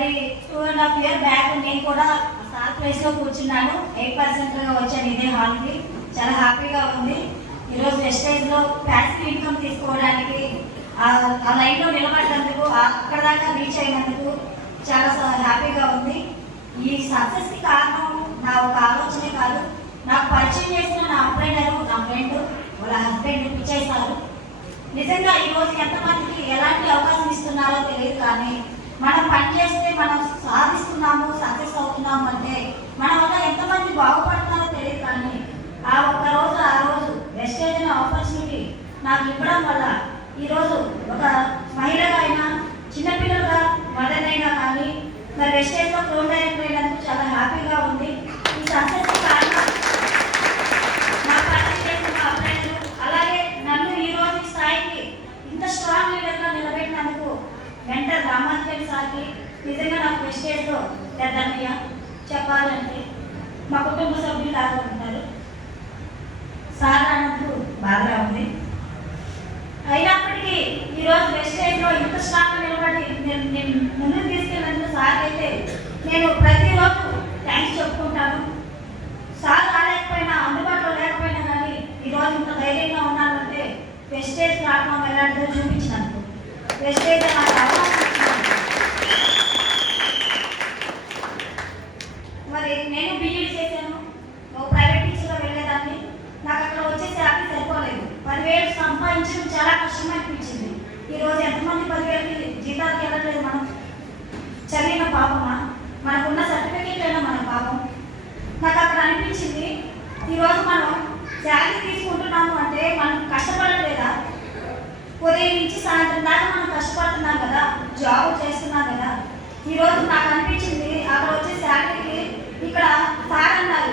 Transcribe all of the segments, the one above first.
మరి 2.5 years back నేను కూడా సార్ ప్లేస్లో కూర్చున్నాను. 8% వచ్చాను ఇదే హాల్కి. చాలా హ్యాపీగా ఉంది. ఈరోజు వెస్టేజ్లో ప్యాసివ్ ఇన్కమ్ తీసుకోవడానికి ఆ లైన్లో నిలబడినందుకు, అక్కడ దాకా రీచ్ అయినందుకు చాలా హ్యాపీగా ఉంది. ఈ సక్సెస్కి కారణం నా ఒక ఆలోచనే కాదు, నాకు పరిచయం చేసిన నా అప్లైనరు, నా ఫ్రెండ్, వాళ్ళ హస్బెండ్ పిచ్చయ్య సారు. నిజంగా ఈరోజు ఎంతమందికి ఎలాంటి అవకాశం ఇస్తున్నారో తెలియదు, కానీ మనం పని చేస్తే మనం సాధిస్తున్నాము, సక్సెస్ అవుతున్నాము అంటే మన వల్ల ఎంతమంది బాగుపడుతున్నారో తెలియదు. కానీ ఆ రోజు వెస్టేజ్ అనే ఆపర్చునిటీ నాకు ఇవ్వడం వల్ల ఈరోజు ఒక మహిళగా అయినా, చిన్నపిల్లలుగా మదర్ అయినా కానీ మరి వెస్టేజ్లో క్లోన్ డైరెక్టర్ అయినందుకు చాలా హ్యాపీగా ఉంది. ఈ సక్సెస్కి కారణం నా పని చేసిన అప్లైనరు, అలాగే నన్ను ఈరోజు ఈ స్థాయికి ఇంత స్ట్రాంగ్ లీడర్గా నిలబెట్టినందుకు మెంటర్ రామాంజలి సార్కి నిజంగా నాకు వెస్టేజ్లో పెద్దన్నయ్య. చెప్పాలంటే మా కుటుంబ సభ్యులు లాగా ఉంటారు. సార్ అన్నప్పుడు బాగా ఉంది. అయినప్పటికీ ఈరోజు వెస్టేజ్లో ఇంత స్ట్రాంగ్గా నిలబడి నేను ముందుకు తీసుకెళ్ళినందుకు సార్ అయితే నేను ప్రతిరోజు థ్యాంక్స్ చెప్పుకుంటాను. సార్ రాలేకపోయినా, అందుబాటులో లేకపోయినా కానీ ఈరోజు ఇంత ధైర్యంగా ఉన్నానంటే వెస్టేజ్ ప్లాట్ఫామ్ ఎలాంటిదో చూపించినందుకు, వెస్టేజ్ నాకు అవకాశం ఇచ్చినందుకు. మరి నేను బీఈడీ చేశాను, ప్రైవేట్ టీచర్గా వెళ్ళేదాన్ని. నాకు అక్కడ వచ్చే శాలరీ సరిపోలేదు. 10,000 సంపాదించడం చాలా కష్టం అనిపించింది. ఈరోజు ఎంతమంది 10,000కి జీతాలకు వెళ్ళట్లేదు? మనం చదివిన పాపమా? మనకున్న సర్టిఫికేట్ అయినా మన పాపం. నాకు అక్కడ అనిపించింది, ఈరోజు మనం శాలరీ తీసుకుంటున్నాము అంటే మనం కష్టపడలేదా? ఉదయం నుంచి సాయంత్రం దాకా మనం కష్టపడుతున్నాం కదా, జాబ్ చేస్తున్నాం కదా. ఈరోజు నాకు అనిపించింది, అక్కడ వచ్చే శాలరీకి ఇక్కడ సార్ అన్నారు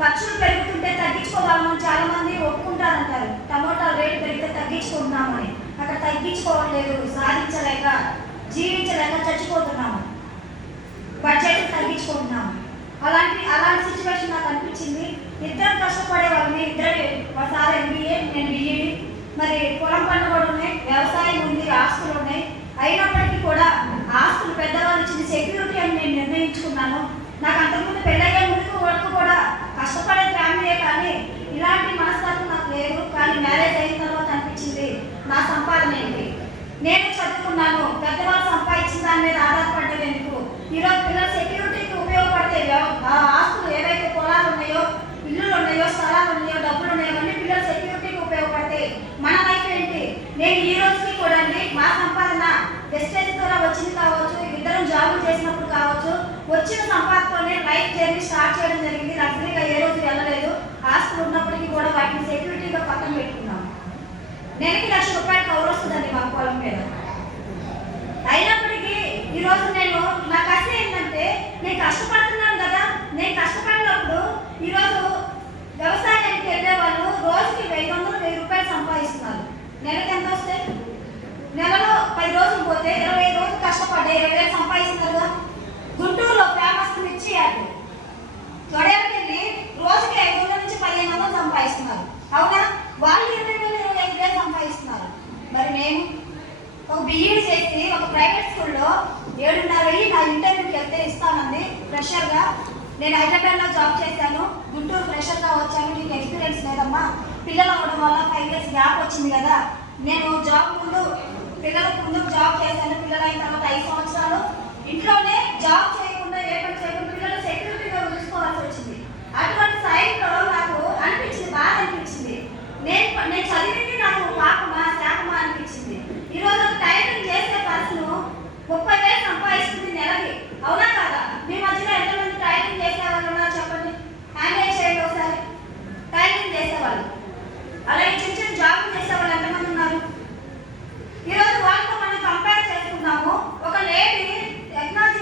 ఖర్చులు పెరుగుతుంటే తగ్గించుకోవాలని చాలా మంది ఒప్పుకుంటారంటారు. టమోటాలు రేటు పెరిగితే తగ్గించుకుంటున్నామని. అక్కడ తగ్గించుకోవట్లేదు, సాధించలేక, జీవించలేక చచ్చిపోతున్నాము, బడ్జెట్ తగ్గించుకుంటున్నాము. అలాంటి సిచ్యువేషన్ నాకు అనిపించింది. ఇద్దరు కష్టపడే వాళ్ళని, ఇద్దరు ఒకసారి MBA, నేను BEd. మరి పొలం పనులు కూడా ఉన్నాయి, వ్యవసాయం ఉంది, ఆస్తులు ఉన్నాయి. అయినప్పటికీ కూడా ఆస్తులు పెద్దవాళ్ళు ఇచ్చిన సెక్యూరిటీ అని నేను నిర్ణయించుకున్నాను. నాకు అంతకుముందు పెళ్ళయ్యే ముందుకు వరకు కూడా కష్టపడే ఫ్యామిలీయే, కానీ ఇలాంటి మనస్తత్వం నాకు లేదు. కానీ మ్యారేజ్ అయిన తర్వాత అనిపించింది, నా సంపాదన ఏంటి? నేను చదువుకున్నాను, పెద్దవాళ్ళు సంపాదించిన దాని మీద ఆధారపడ్డది ఎందుకు? ఈరోజు పిల్లల సెక్యూరిటీకి ఉపయోగపడితే ఆస్తులు ఏవైతే పొలాలు ఉన్నాయో, ఇల్లులు ఉన్నాయో, స్థలాలు ఉన్నాయో, డబ్బులు ఉన్నాయో అన్నీ పిల్లల సెక్యూరిటీకి ఉపయోగపడితే మన లైఫ్ ఏంటి? నేను ఈ రోజుకి కూడా మా సంపాదన వెస్టేజ్ ద్వారా వచ్చింది కావచ్చు, ఇద్దరం జాబులు చేసినప్పుడు కావచ్చు, వచ్చిన సంపాదనతోనే లైఫ్ జర్నీ స్టార్ట్ చేయడం జరిగింది. లగ్జరీగా ఏ రోజు వెళ్ళలేదు. ఆస్తులు ఉన్నప్పటికీ కూడా వాటిని సెక్యూరిటీగా పక్కన పెట్టుకున్నాము. నెలకి ₹1,00,000 కవర్ వస్తుందండి మా పొలం మీద. అయినప్పటికీ ఈరోజు నా కసి ఏంటంటే, నేను కష్టపడుతున్నాను కదా. నేను కష్టపడినప్పుడు ఈరోజు వ్యవసాయానికి వెళ్ళే వాళ్ళు రోజుకి ₹1,500 సంపాదిస్తున్నారు. నెలకి ఎంత వస్తే? నెలలో 10 రోజులు పోతే 25 రోజులు కష్టపడ్డా 20,000 సంపాదిస్తున్నారు. గుంటూరులో ఫేమస్ మిర్చి యాడ్ తొడేలకి వెళ్ళి రోజుకి 500 నుంచి 1,500 సంపాదిస్తున్నారు. అవునా? వాళ్ళు 20,000, 25,000 సంపాదిస్తున్నారు. మరి నేను ఒక BEd చేసి ఒక ప్రైవేట్ స్కూల్లో 7,500 నా ఇంటర్వ్యూకి వెళ్తే ఇస్తానండి ఫ్రెషర్గా. నేను హైదరాబాద్లో జాబ్ చేశాను, గుంటూరు ఫ్రెషర్గా వచ్చాను. నీకు ఎక్స్పీరియన్స్ లేదమ్మా, పిల్లలు అవ్వడం వల్ల 5 years గ్యాప్ వచ్చింది కదా. నేను పిల్లలకు ముందు జాబ్ చేశాను. పిల్లలు అయిన తర్వాత 5 సంవత్సరాలు ఇంట్లోనే జాబ్ చేయకుండా, ఏ పని చేయకుండా పిల్లలు సెక్యూరిటీగా చూసుకోవాల్సి వచ్చింది. అటువంటి సైడ్లో నాకు అనిపించింది, బాధ అనిపించింది. నేను చదివింది నాకు పాపమా, శాపమా అనిపించింది. ఈరోజు టైపింగ్ చేసే పర్సన్ 30,000 సంపాదిస్తుంది నెలకి. అవునా కాదా? మీ మధ్యలో ఎంతమంది టైపింగ్ చేసేవాళ్ళు ఉన్నారు చెప్పండి? హ్యాండ్ చేయండి ఒకసారి. టైపింగ్ చేసేవాళ్ళు, అలాగే చిన్న చిన్న జాబ్ చేసేవాళ్ళు ఎంతమంది ఉన్నారు? ఈరోజు వాళ్ళతో మనం కంపేర్ చేసుకున్నాము. ఒక లేడీ టెక్నాలజీ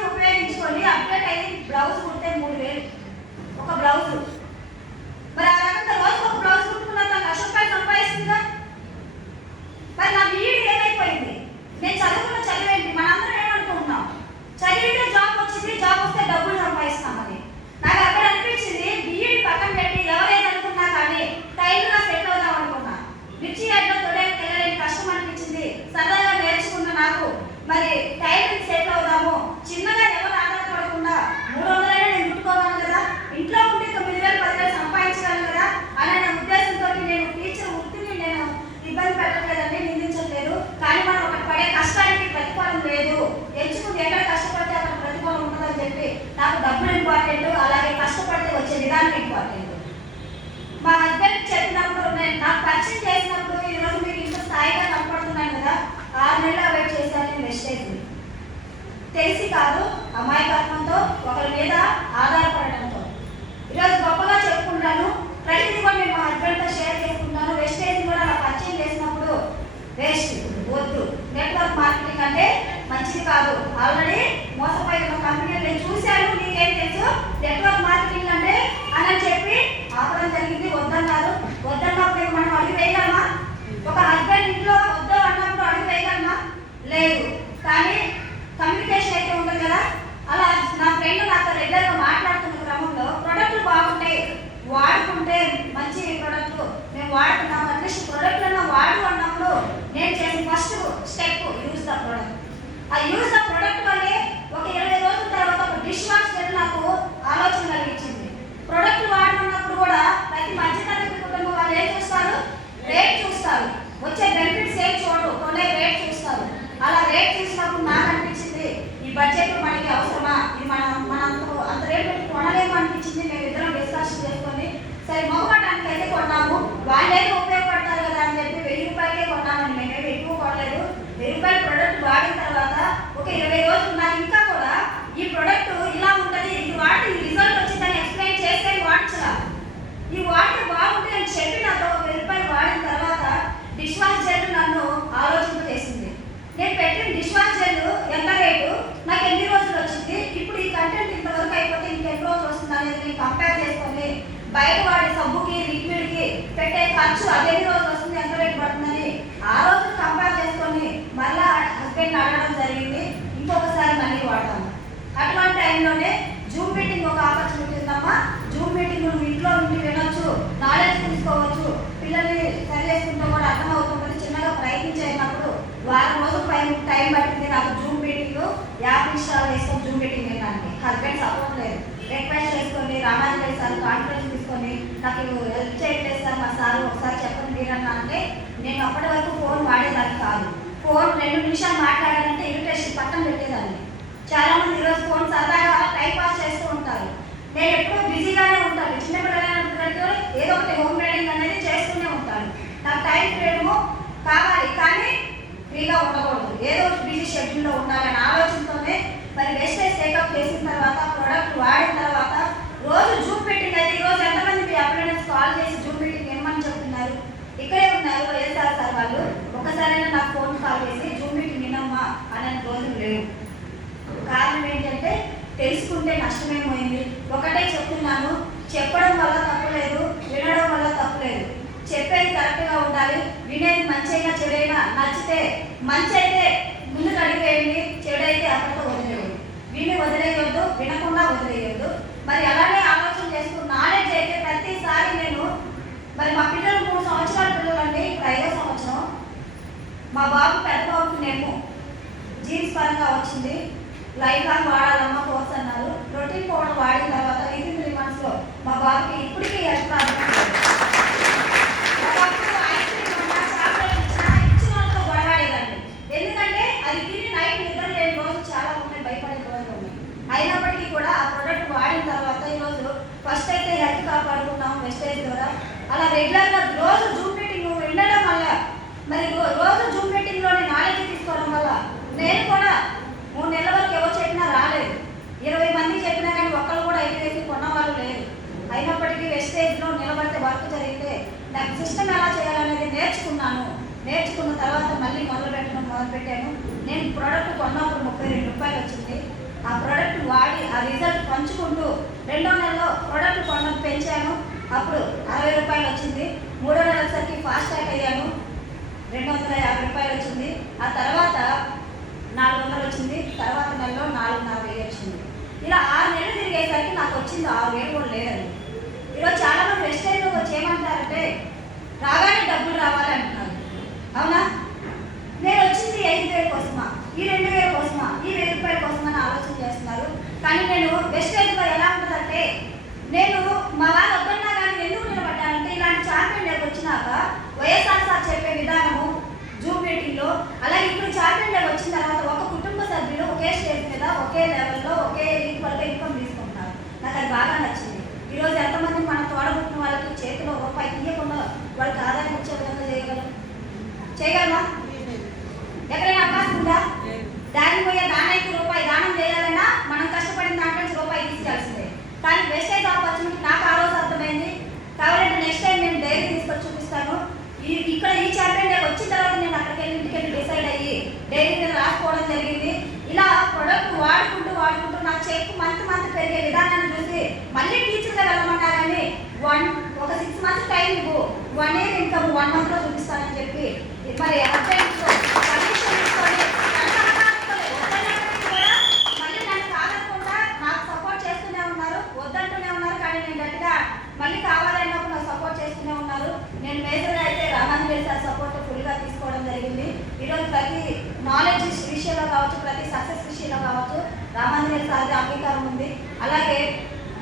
ఇంపార్టెంట్. మా హస్బెండ్ చెప్పినప్పుడు నేను నాకు పరిచయం చేసినప్పుడు ఈరోజు మీకు ఇంత స్థాయిగా కనపడుతున్నాను కదా, 6 నెలలు వెయిట్ చేశాను నేను వెస్టేజ్. తెలిసి కాదు, అమాయకత్వంతో, ఒకరి మీద ఆధారపడటంతో. ఈరోజు గొప్పగా చెప్పుకుంటాను, ప్రతిదీ కూడా నేను మా హస్బెండ్తో షేర్ చేసుకుంటాను. వెస్టేజ్ కూడా అలా పరిచయం చేసినప్పుడు వేస్ట్, వద్దు, నెట్వర్క్ మార్కెటింగ్ అంటే మంచిది కాదు. ఆల్రెడీ మోసపోయిన కంపెనీలు నేను చూశాను, నీకేం తెలుసు నెట్వర్క్ మార్కెటింగ్ అంటే అని చెప్పి ఆపడం జరిగింది. వద్దన్నారు. వద్దన్నప్పుడు మనం అడుగు వేయగలమా? ఒక హస్బెండ్ ఇంట్లో వద్దు అన్నప్పుడు అడుగు వేయగలమా? లేదు. కానీ కమ్యూనికేషన్ అయితే ఉంటుంది కదా. అలా నా ఫ్రెండ్ నాతో రెగ్యులర్గా మాట్లాడుతున్న క్రమంలో ప్రొడక్ట్లు బాగుంటాయి, వాడుకుంటే మంచి ప్రొడక్ట్లు మేము వాడుతున్నాం, అట్లీస్ట్ ప్రొడక్ట్లను వాడు అన్నప్పుడు నేను చేసిన first step use the product. ఆ యూజ్ ద ప్రొడక్ట్ వల్లే ఒక 20 రోజుల తర్వాత ఒక డిష్ వాష్ జెల్ నాకు ఆలోచన కలిగించింది. ప్రొడక్ట్ వాడుతున్నప్పుడు కూడా ప్రతి మధ్యతరగతి కుటుంబం వాళ్ళు ఏం చూస్తారు? రేట్ చూస్తారు. వచ్చే బెనిఫిట్స్ ఏం చూడరు, కొనే రేట్ చూస్తారు. అలా రేట్ చూసినప్పుడు నాకు అనిపించింది, ఈ బడ్జెట్ మనకి అవసరమా, ఇది మన అంత రేట్ పెట్టి కొనలేము అనిపించింది. మేము ఇద్దరం డిస్కషన్ చేసుకొని సరే మొహమాటానికి అయితే కొన్నాము, వాళ్ళేదో ఉపయోగపడతారు కదా అని చెప్పి 1000 రూపాయలకే కొన్నామని. మేమేమి ఎక్కువ కొనలేదు. 1000 రూపాయల ప్రొడక్ట్ వాడిన తర్వాత ఒక 20 రోజులు నాకు ఇంకా కూడా ఈ ప్రొడక్ట్ ఇలా ఉంటుంది, ఇది వాటి ఈ రిజల్ట్ వచ్చిందని ఎక్స్ప్లెయిన్ చేస్తే వాడచ్చా, ఈ వాటి బాగుంటుంది అని చెప్పి నాతో 1000 రూపాయలు వాడిన తర్వాత డిష్ వాష్ జెల్ నన్ను ఆలోచింప చేసింది. నేను పెట్టిన డిష్ వాష్ జెల్ ఎంత రేటు, నాకు ఎన్ని రోజులు వచ్చింది, ఇప్పుడు ఈ కంటెంట్ ఇంతవరకు అయిపోతే ఇంకెన్ని రోజులు వస్తుంది అనేది నేను కంపేర్ చేసుకొని బయట వాడే సబ్బుకి లిక్విడ్కి పెట్టే ఖర్చు అది ఎన్ని రోజులు వస్తుంది, ఎంత రేటు పడుతుందని ఆ రోజు కంపేర్ చేసుకొని మళ్ళీ హస్బెండ్ అడగడం జరిగింది. ఇంకొకసారి మళ్ళీ వాడతాము. అటువంటి టైంలోనే జూమ్ మీటింగ్ ఒక ఆపర్చునిటీ ఉందమ్మా. జూమ్ మీటింగ్ నువ్వు ఇంట్లో నుండి వినొచ్చు, నాలెడ్జ్ తీసుకోవచ్చు, పిల్లల్ని సరి చేసుకుంటూ కూడా అర్థమవుతుంటుంది. చిన్నగా ప్రయత్నించినప్పుడు వారం రోజులు టైం పట్టింది నాకు జూమ్ మీటింగ్ యాప్ ఇన్స్టాల్ చేసుకొని జూమ్ మీటింగ్ వినడానికి. హస్బెండ్ సపోర్ట్ లేదు. రిక్వెస్ట్ చేసుకొని రామాజీ సార్ కాన్ఫరెన్స్ తీసుకొని నాకు హెల్ప్ చేయట్లేదు సార్, మా సార్ ఒకసారి చెప్పండి మీరన్నా అంటే నేను అప్పటి వరకు ఫోన్ వాడేదాన్ని కాదు. ఫోన్ 2 నిమిషాలు మాట్లాడాలంటే ఇరిటేషన్ పక్కన పెట్టేదాన్ని. చాలా మంది ఈరోజు ఫోన్ సరదాగా టైం పాస్ చేస్తూ ఉంటారు. నేను ఎప్పుడూ బిజీగానే ఉంటాను. చిన్నపిల్లలైనప్పుడు ఏదో ఒకటి హోమ్ ట్రైనింగ్ అనేది చేస్తూనే ఉంటాను. నాకు టైం ఫ్రీడము కావాలి, కానీ ఫ్రీగా ఉండకూడదు, ఏదో బిజీ షెడ్యూల్లో ఉండాలనే ఆలోచనతోనే మరి వేస్టేజ్ టేకప్ చేసిన తర్వాత ప్రోడక్ట్ వాడిన తర్వాత రోజు జూమ్ మీటింగ్ అయితే ఈరోజు ఎంతమంది మీ అప్లైనర్స్ కాల్ చేసి జూమ్ మీటింగ్ ఏమని చెప్తున్నారు? ఇక్కడే ఉన్నారు వైఎస్ఆర్ సార్ వాళ్ళు. ఒకసారైనా నాకు ఫోన్ కాల్ చేసి జూమ్ మీటింగ్ వినమ్మా అనే రోజులు లేవు. కారణం ఏంటంటే తెలుసుకుంటే నష్టమేమైంది. ఒకటే చెప్తున్నాను, చెప్పడం వల్ల తప్పులేదు, వినడం వల్ల తప్పులేదు. చెప్పేది కరెక్ట్గా ఉండాలి, వినేది మంచైనా చెడైనా నచ్చితే మంచి అయితే ముందుకు అడిగేయండి, చెడైతే అక్కడితో వదిలేయండి. విని వదిలేయొద్దు, వినకుండా వదిలేయొద్దు. మరి అలానే ఆలోచన చేస్తూ నాలెడ్జ్ అయితే ప్రతిసారి నేను మరి మా పిల్లలు 3 సంవత్సరాల పిల్లలండి, ఇప్పుడు 5వ సంవత్సరం. మా బాబు పెద్ద బాబుకి నేమో జీన్స్ పరంగా వచ్చింది, లైఫ్ లాంగ్ వాడాలమ్మా కోర్స్ అన్నారు. ప్రోటీన్ పౌడర్ వాడిన తర్వాత 3 మంత్స్లో మా బాబుకి ఇప్పటికీ హెల్త్ ప్రాబ్లమ్ లేదు. ఎందుకంటే అది తిని నైట్ నిద్ర లేని రోజు చాలా ఉన్నాయి, భయపడే రోజులు ఉన్నాయి. అయినప్పటికీ కూడా ఆ ప్రోడక్ట్ వాడిన తర్వాత ఈరోజు ఫస్ట్ అయితే హెల్త్ కాపాడుకున్నాం వెస్టేజ్ ద్వారా. అలా రెగ్యులర్గా రోజు జూమ్ మీటింగ్ వెళ్ళడం వల్ల, మరి రోజు జూమ్ మీటింగ్లోని నాలెడ్జ్ తీసుకోవడం వల్ల నేను కూడా 3 నెలల వరకు ఎవరు చెప్పినా రాలేదు. 20 మంది చెప్పినా కానీ ఒక్కరు కూడా ఐటీ కొన్న వాళ్ళు లేదు. అయినప్పటికీ వెస్టేజ్లో నిలబడితే వర్క్ జరిగితే నాకు సిస్టమ్ ఎలా చేయాలనేది నేర్చుకున్నాను. నేర్చుకున్న తర్వాత మళ్ళీ మొదలుపెట్టాను. నేను ప్రోడక్ట్ కొన్నప్పుడు 32 రూపాయలు వచ్చింది. ఆ ప్రోడక్ట్ వాడి ఆ రిజల్ట్ పంచుకుంటూ 2వ నెలలో ప్రోడక్ట్ కొన్నది పెంచాను. అప్పుడు 60 రూపాయలు వచ్చింది. 3వ నెల వచ్చేసరికి ఫాస్ట్ ట్యాగ్ అయ్యాను, 250 రూపాయలు వచ్చింది. ఆ తర్వాత 400 వచ్చింది. తర్వాత నెలలో 4,40,000 వచ్చింది. ఇలా 6 నెలలు తిరిగేసరికి నాకు వచ్చింది 6,000 కూడా లేదండి. ఈరోజు చాలామంది వెస్టేజ్లోకి వచ్చి ఏమంటారంటే రాగానే డబ్బులు రావాలి అంటున్నారు. అవునా? నేను వచ్చింది 5,000 కోసమా, ఈ 2,000 కోసమా, ఈ 1,000 రూపాయల కోసమా అని ఆలోచన చేస్తున్నారు. కానీ నేను వెస్టేజ్లో ఎలా ఉంటుందంటే, నేను మా వాళ్ళు వద్దన్నా కానీ ఎందుకు నిలబడ్డానంటే ఇలాంటి ఛాంపియన్ లీగ్ వచ్చినాక వైఎస్ఆర్ సార్ చెప్పే విధానము జూమ్ మీటింగ్లో, అలాగే ఇప్పుడు ఛాంపియన్ లీగ్ వచ్చిన తర్వాత ఒక కుటుంబ సభ్యులు ఒకే స్టేజ్ మీద ఒకే లెవెల్లో ఒకే ఈక్వల్గా ఇన్కమ్ తీసుకుంటున్నారు. నాకు అది బాగా నచ్చింది. ఈరోజు ఎంతమంది మనతో నల్లబుట్టిన వాళ్ళకి చేతిలో రూపాయి తీయకుండా వాళ్ళకి ఆదాయం వచ్చే విధంగా చేయగలమా? ఎక్కడైనా అవకాశం ఉందా? దానికి పోయే దానికి రూపాయి దానం చేయాలన్నా మనం కష్టపడిన దాంట్లో నుంచి రూపాయి తీసుకోవాల్సిందే. కానీ వేస్టేజ్ ఆపర్చునిటీ నాకు ఆ రోజు అర్థమైంది. కాబట్టి నెక్స్ట్ టైం నేను డైరీ తీసుకొని చూపిస్తాను. ఇక్కడ ఈ ఛాంపియన్ డే వచ్చిన తర్వాత నేను అక్కడికి వెళ్ళి ఇంటికి వెళ్ళి డిసైడ్ అయ్యి డైరీ మీద రాసుకోవడం జరిగింది. ఇలా ప్రొడక్ట్ వాడుకుంటూ నా చెక్ మంత్ పెరిగే విధానాన్ని చూసి మళ్ళీ టీచర్గా వెళ్ళమన్నారని ఒక 6 months టైం ఇవ్వు, 1 year ఇన్కమ్ 1 month లో చూపిస్తానని చెప్పి మరి పర్మిషన్ తీసుకొని మళ్ళీ నన్ను కాదనకుండా నాకు సపోర్ట్ చేస్తూనే ఉన్నారు, వద్దంటూనే ఉన్నారు. కానీ నేను గట్టిగా మళ్ళీ కావాలన్నప్పుడు నాకు సపోర్ట్ చేస్తూనే ఉన్నారు. నేను మేజర్గా అయితే రామాంజనేయ సార్ సపోర్ట్ ఫుల్గా తీసుకోవడం జరిగింది. ఈరోజు ప్రతి నాలెడ్జ్ విషయంలో కావచ్చు, ప్రతి సక్సెస్ విషయంలో కావచ్చు రామాంజనేయ సార్ అంగీకారం ఉంది. అలాగే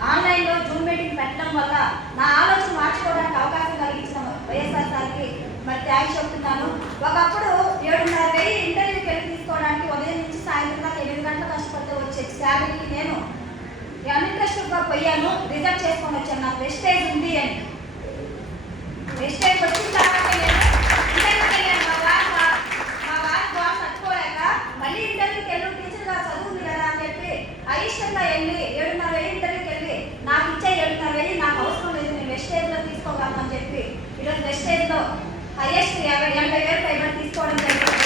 ఆన్లైన్లో జూమ్ మీటింగ్ పెట్టడం వల్ల నా ఆలోచన మార్చుకోవడానికి అవకాశం కలిగించిన వైఎస్ఆర్ సార్కి మరి థ్యాంక్స్ చెప్తున్నాను. ఒకప్పుడు 7,500 ఇంటర్వ్యూకి వెళ్ళి తీసుకోవడానికి ఉదయం నుంచి సాయంత్రం దాకా 8 గంటలు కష్టపడితే వచ్చే శాలరీకి నేను అన్ఇంట్రెస్టెడ్గా పోయాను, రిజల్ట్ చేసుకొని వచ్చాను. నాకు వెస్టేజ్ ఉంది అని. వెస్టేజ్ వచ్చిన తర్వాత నేను ఇంటర్వ్యూకి వెళ్ళాను. మా వారి బాస్ తట్టుకోలేక మళ్ళీ ఇంటర్వ్యూకి వెళ్ళి టీచర్గా చదువుంది కదా అని చెప్పి అయిష్టంగా వెళ్ళి 7,500 ఇంటర్వ్యూకి వెళ్ళి నాకు ఇచ్చే 7,500 నాకు అవసరం లేదు, నేను వెస్టేజ్లో తీసుకోగలను అని చెప్పి ఈరోజు వెస్టేజ్లో హైయెస్ట్ 80,000 పైన తీసుకోవడం జరిగింది.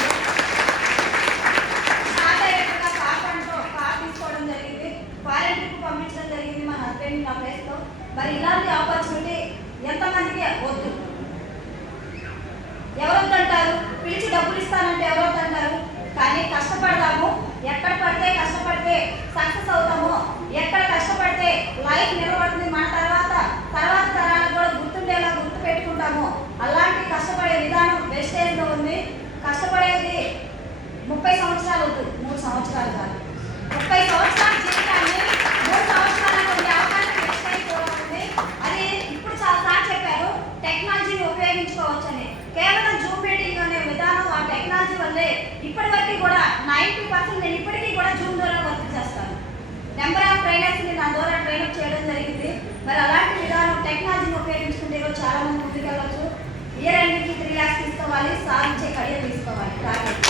కార్ తీసుకోవడం జరిగింది, వాలంటీర్కి పంపించడం జరిగింది మా హస్బెండ్ నా ప్లేస్లో. మరి ఇలాంటి ఆపర్చునిటీ ఎంతమందికి వద్దు? ఎవరొద్దంటారు? పిలిచి డబ్బులు ఇస్తానంటే ఎవరొద్దంటారు? కానీ కష్టపడదాము. ఎక్కడ పడితే కష్టపడితే సక్సెస్ అవుతాము. ఎక్కడ కష్టపడితే లైఫ్ నిలబడుతుంది. మన తర్వాత తరాలకు కూడా గుర్తుండేలా గుర్తు పెట్టుకుంటాము. అలాంటి కష్టపడే విధానం వెస్టేజ్లో ఉంది. కష్టపడేది 30 సంవత్సరాలు వద్దు, 3 సంవత్సరాలు కాదు. 30 సంవత్సరాల జీవితాన్ని 3 సంవత్సరాలకు ఉండే అవకాశం నెక్స్ట్ అయిపోతుంది. అది ఇప్పుడు సార్ చెప్పారు, టెక్నాలజీని ఉపయోగించుకోవచ్చని. కేవలం జూమ్ మీటింగ్ అనే విధానం ఆ టెక్నాలజీ వల్లే ఇప్పటి వరకు కూడా 90% నేను ఇప్పటికీ కూడా జూమ్ ద్వారా వర్క్ చేస్తాను. నెంబర్ ఆఫ్ ట్రైనర్స్ని నా ద్వారా ట్రైనప్ చేయడం జరిగింది. మరి అలాంటి విధానం టెక్నాలజీని ఉపయోగించుకుంటే చాలా మంది ముందుకెళ్ళవచ్చు. ఇయర్ ఎండ్కి 3 lakhs తీసుకోవాలి, సాధించే కడియం తీసుకోవాలి టార్గెట్.